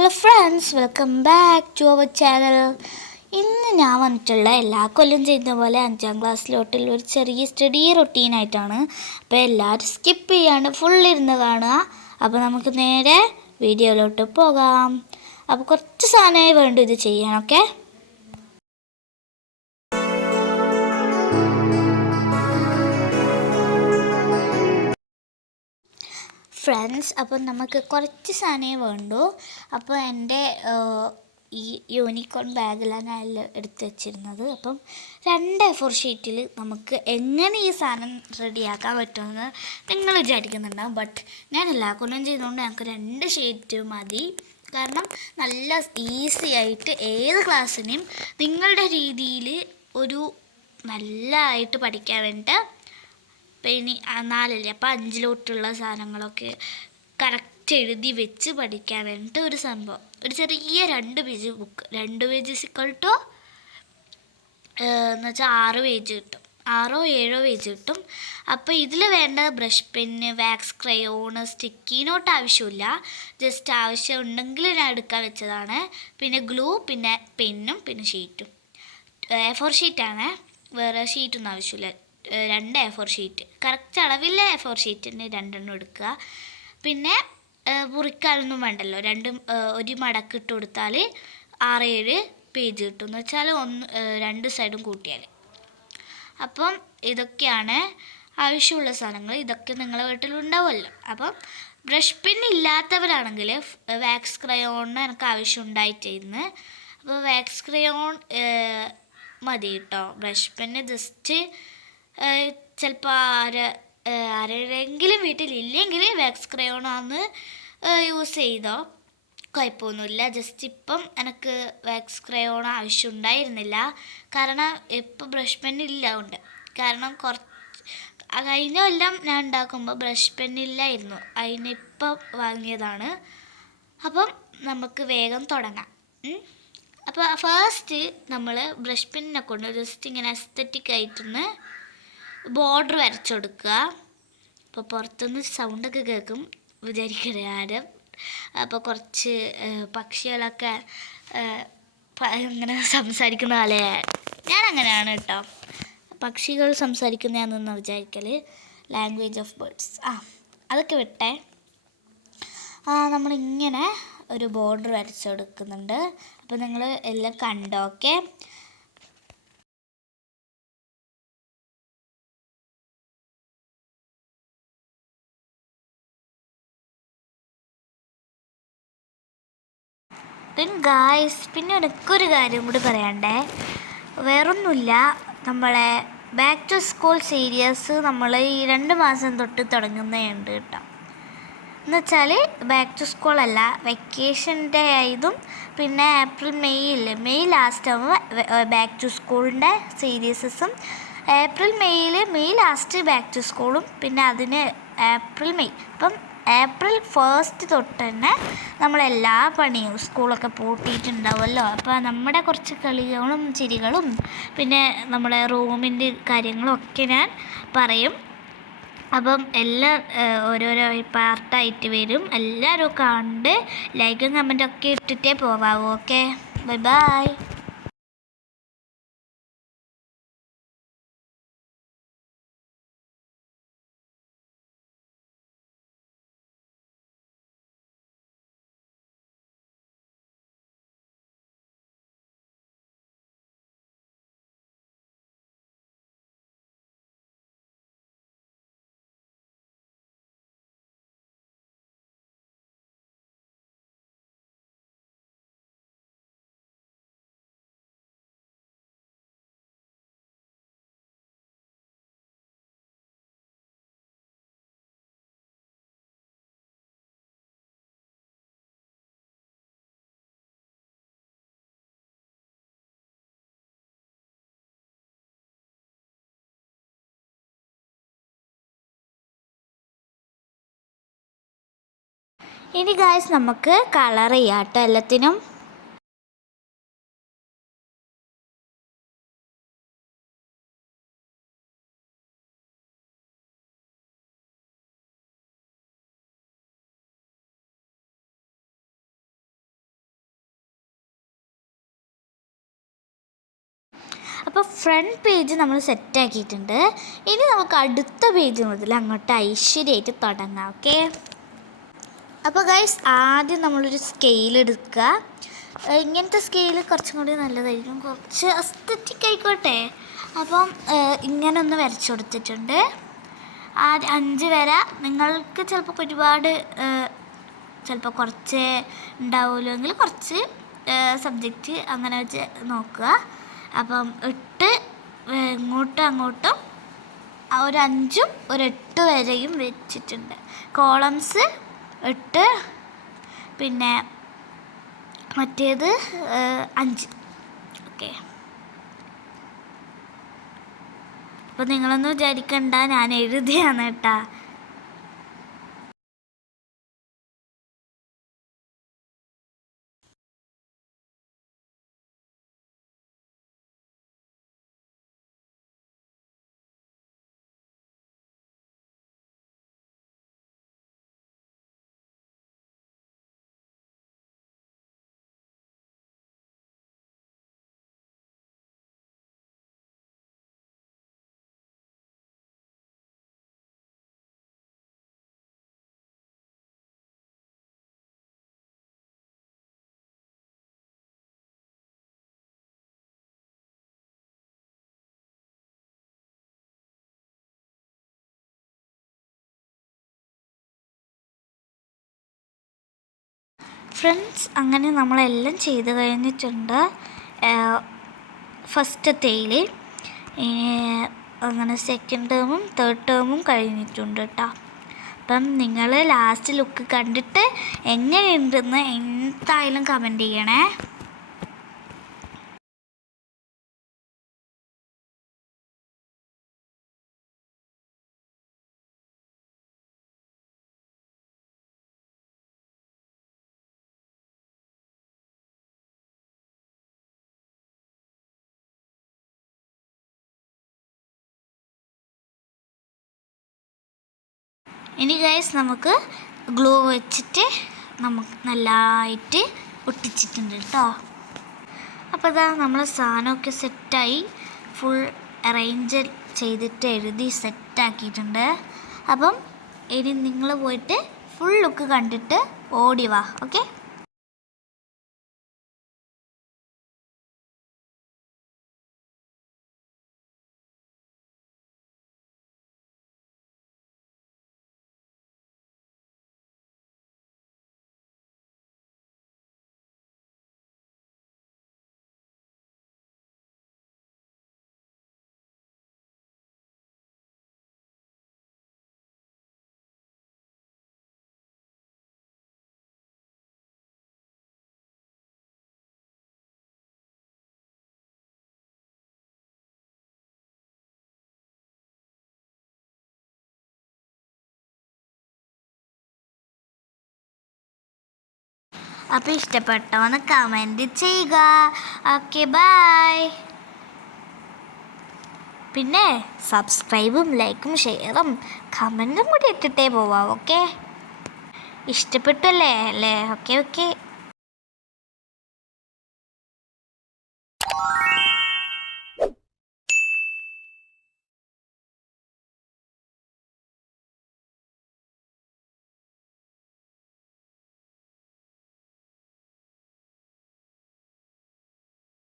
Hello friends welcome back to our channel ഇന്ന് ഞാൻ വന്നിട്ടുള്ള എല്ലാ കൊല്ലം ചെയ്യുന്ന പോലെ അഞ്ചാം ക്ലാസ്സിലോട്ടുള്ള ഒരു ചെറിയ സ്റ്റഡി റൊട്ടീനായിട്ടാണ് അപ്പോൾ എല്ലാവരും സ്കിപ്പ് ചെയ്യാണ്ട് ഫുൾ ഇരുന്ന് കാണുക. അപ്പോൾ നമുക്ക് നേരെ വീഡിയോയിലോട്ട് പോകാം. അപ്പോൾ കുറച്ച് സാധനമായി വേണ്ടു ഇത് ചെയ്യാൻ ഫ്രണ്ട്സ് അപ്പം നമുക്ക് കുറച്ച് സാധനമേ വേണ്ടൂ. അപ്പോൾ എന്റെ ഈ യൂണിക്കോൺ ബാഗിലാണ് ഞാൻ എടുത്ത് വെച്ചിരുന്നത്. അപ്പം രണ്ട് ഫോർ ഷീറ്റിൽ നമുക്ക് എങ്ങനെ ഈ സാധനം റെഡിയാക്കാൻ പറ്റുമെന്ന് നിങ്ങൾ വിചാരിക്കുന്നുണ്ടാവും. ബട്ട് ഞാൻ എല്ലാ കൊല്ലം ചെയ്തുകൊണ്ട് ഞങ്ങൾക്ക് രണ്ട് ഷീറ്റ് മതി. കാരണം നല്ല ഈസി ആയിട്ട് ഏത് ക്ലാസ്സിനെയും നിങ്ങളുടെ രീതിയിൽ ഒരു നല്ലതായിട്ട് പഠിക്കാൻ വേണ്ടിയിട്ട് അപ്പം ഇനി നാലല്ലേ? അപ്പം അഞ്ചിലോട്ടുള്ള സാധനങ്ങളൊക്കെ കറക്റ്റ് എഴുതി വെച്ച് പഠിക്കാൻ വേണ്ടിയിട്ട് ഒരു സംഭവം. ഒരു ചെറിയ രണ്ട് പേജ് ബുക്ക് രണ്ട് പേജ് സിക്കൾ ടു എന്ന് വെച്ചാൽ ആറ് പേജ് കിട്ടും. ആറോ ഏഴോ പേജ് കിട്ടും. അപ്പോൾ ഇതിൽ വേണ്ട brush pen wax crayon sticky note ആവശ്യമില്ല. ജസ്റ്റ് ആവശ്യം ഉണ്ടെങ്കിൽ ഞാൻ എടുക്കാൻ വെച്ചതാണ്. പിന്നെ ഗ്ലൂ പിന്നെ പെന്നും പിന്നെ ഷീറ്റും എ ഫോർ ഷീറ്റാണ് വേറെ ഷീറ്റൊന്നും ആവശ്യമില്ല. രണ്ട് എ ഫോർ ഷീറ്റ് കറക്റ്റ് അളവിൽ എ ഫോർ ഷീറ്റിന് രണ്ടെണ്ണം എടുക്കുക. പിന്നെ മുറിക്കാനൊന്നും വേണ്ടല്ലോ. രണ്ടും ഒരു മടക്ക് ഇട്ട് കൊടുത്താൽ ആറ് ഏഴ് പേജ് കിട്ടും. എന്ന് വെച്ചാൽ ഒന്ന് രണ്ട് സൈഡും കൂട്ടിയാൽ. അപ്പം ഇതൊക്കെയാണ് ആവശ്യമുള്ള സാധനങ്ങൾ. ഇതൊക്കെ നിങ്ങളെ വീട്ടിലുണ്ടാവുമല്ലോ അപ്പം ബ്രഷ് പിൻ ഇല്ലാത്തവരാണെങ്കിൽ വാക്സ് ക്രയോണിന് എനിക്ക് ആവശ്യം ഉണ്ടായിട്ടിരുന്ന് അപ്പോൾ വാക്സ് ക്രയോൺ മതി കേട്ടോ. ബ്രഷ് പെന്ന് ജസ്റ്റ് ചിലപ്പോൾ ആര ആരെങ്കിലും വീട്ടിലില്ലെങ്കിൽ വാക്സ് ക്രയോണാന്ന് യൂസ് ചെയ്തോ. കുഴപ്പമൊന്നുമില്ല ജസ്റ്റ് ഇപ്പം എനിക്ക് വാക്സ് ക്രയോൺ ആവശ്യം ഉണ്ടായിരുന്നില്ല കാരണം ഇപ്പം ബ്രഷ് പെന്നില്ല ഉണ്ട്. കാരണം കുറച്ച് കഴിഞ്ഞ കൊല്ലം ഞാൻ ഉണ്ടാക്കുമ്പോൾ ബ്രഷ് പെന്നില്ലായിരുന്നു. അതിനിപ്പം വാങ്ങിയതാണ്. അപ്പം നമുക്ക് വേഗം തുടങ്ങാം. അപ്പോൾ ഫസ്റ്റ് നമ്മൾ ബ്രഷ് പെന്നിനെ കൊണ്ട് ജസ്റ്റ് ഇങ്ങനെ അസ്തറ്റിക് ആയിട്ടൊന്ന് ബോർഡർ വരച്ചു കൊടുക്കുക അപ്പോൾ പുറത്തുനിന്ന് സൗണ്ടൊക്കെ കേൾക്കും. വിചാരിക്കണേ ആരും. അപ്പോൾ കുറച്ച് പക്ഷികളൊക്കെ ഇങ്ങനെ സംസാരിക്കുന്ന പോലെ ഞാൻ അങ്ങനെയാണ് കേട്ടോ. പക്ഷികൾ സംസാരിക്കുന്നതാണെന്ന് വിചാരിക്കൽ ലാംഗ്വേജ് ഓഫ് ബേർഡ്സ് ആ അതൊക്കെ വിട്ടേ. ആ നമ്മളിങ്ങനെ ഒരു ബോർഡർ വരച്ചു കൊടുക്കുന്നുണ്ട് അപ്പോൾ നിങ്ങൾ എല്ലാം കണ്ടോ? ഓക്കെ പിന്നെ ഗായ്സ് പിന്നെ എനിക്കൊരു കാര്യം കൂടി പറയണ്ടേ. വേറൊന്നുമില്ല. നമ്മളെ ബാക്ക് ടു സ്കൂൾ സീരിയസ് നമ്മൾ ഈ രണ്ട് മാസം തൊട്ട് തുടങ്ങുന്നുണ്ട് കേട്ടോ. എന്നുവെച്ചാൽ ബാക്ക് ടു സ്കൂൾ അല്ല വെക്കേഷന്റെ ഇതും പിന്നെ ഏപ്രിൽ മെയ് ഇല്ലേ? മെയ് ലാസ്റ്റ് ആകുമ്പോൾ ബാക്ക് ടു സ്കൂളിന്റെ സീരീസസും ഏപ്രിൽ മെയ്യിൽ മെയ് ലാസ്റ്റ് ബാക്ക് ടു സ്കൂളും പിന്നെ അതിന് ഏപ്രിൽ മെയ് അപ്പം ഏപ്രിൽ ഫസ്റ്റ് തൊട്ട് തന്നെ നമ്മളെല്ലാ പണിയും സ്കൂളൊക്കെ പൂട്ടിയിട്ടുണ്ടാവുമല്ലോ. അപ്പോൾ നമ്മുടെ കുറച്ച് കളികളും ചിരികളും പിന്നെ നമ്മുടെ റൂമിന്റെ കാര്യങ്ങളും ഒക്കെ ഞാൻ പറയും. അപ്പം എല്ലാം ഓരോരോ പാർട്ടായിട്ട് വരും. എല്ലാവരും കണ്ട് ലൈക്കും കമന്റും ഒക്കെ ഇട്ടിട്ടേ പോവാവൂ ഓക്കെ? Bye bye. ഇനി ഗായ്സ് നമുക്ക് കളർ ചെയ്യാട്ടോ എല്ലാത്തിനും. അപ്പോൾ ഫ്രണ്ട് പേജ് നമ്മൾ സെറ്റാക്കിയിട്ടുണ്ട് ഇനി നമുക്ക് അടുത്ത പേജ് മുതൽ അങ്ങോട്ട് ഐശ്വര്യമായിട്ട് തുടങ്ങാം ഓക്കെ അപ്പോൾ ഗൈസ് ആദ്യം നമ്മളൊരു സ്കെയിൽ എടുക്കുക. ഇങ്ങനത്തെ സ്കെയിൽ കുറച്ചും കൂടി നല്ലതായിരിക്കും. കുറച്ച് അസ്തറ്റിക് ആയിക്കോട്ടെ. അപ്പം ഇങ്ങനെ ഒന്ന് വരച്ചു കൊടുത്തിട്ടുണ്ട്. ആദ്യം അഞ്ച് വര നിങ്ങൾക്ക് ചിലപ്പോൾ ഒരുപാട് ചിലപ്പോൾ കുറച്ച് ഉണ്ടാവുമല്ലോ എങ്കിൽ കുറച്ച് സബ്ജക്റ്റ് അങ്ങനെ വെച്ച് നോക്കുക. അപ്പം എട്ട് ഇങ്ങോട്ടും അങ്ങോട്ടും ഒരു അഞ്ചും ഒരു എട്ട് വരെയും വെച്ചിട്ടുണ്ട്. കോളംസ് എട്ട് പിന്നെ മറ്റേത് അഞ്ച്. ഓക്കെ. അപ്പോൾ നിങ്ങളൊന്നും വിചാരിക്കണ്ട ഞാൻ എഴുതിയാണ് കേട്ടാ. ഫ്രണ്ട്സ് അങ്ങനെ നമ്മളെല്ലാം ചെയ്ത് കഴിഞ്ഞിട്ടുണ്ട്. ഫസ്റ്റ് ഫസ്റ്റത്തേയിൽ അങ്ങനെ സെക്കൻഡ് ടേമും തേർഡ് ടേമും കഴിഞ്ഞിട്ടുണ്ട് കേട്ടോ അപ്പം നിങ്ങൾ ലാസ്റ്റ് ലുക്ക് കണ്ടിട്ട് എങ്ങനെയുണ്ടെന്ന് എന്തായാലും കമന്റ് ചെയ്യണേ. ഇനി ഗൈസ് നമുക്ക് ഗ്ലൂ വെച്ചിട്ട് നമുക്ക് നല്ലതായിട്ട് ഒട്ടിച്ചിട്ടുണ്ട് കേട്ടോ അപ്പോൾ അതാ നമ്മൾ സാധനമൊക്കെ സെറ്റായി. ഫുൾ അറേഞ്ച് ചെയ്തിട്ട് എഴുതി സെറ്റാക്കിയിട്ടുണ്ട്. അപ്പം ഇനി നിങ്ങൾ പോയിട്ട് ഫുൾ ലുക്ക് കണ്ടിട്ട് ഓടി വാ ഓക്കെ അപ്പോൾ ഇഷ്ടപ്പെട്ടോന്ന് കമന്റ് ചെയ്യുക. ഓക്കെ ബൈ പിന്നെ സബ്സ്ക്രൈബും ലൈക്കും ഷെയറും കമന്റും കൂടി ഇട്ടിട്ടേ പോവാം ഓക്കെ ഇഷ്ടപ്പെട്ടു അല്ലേ? അല്ലേ? Okay okay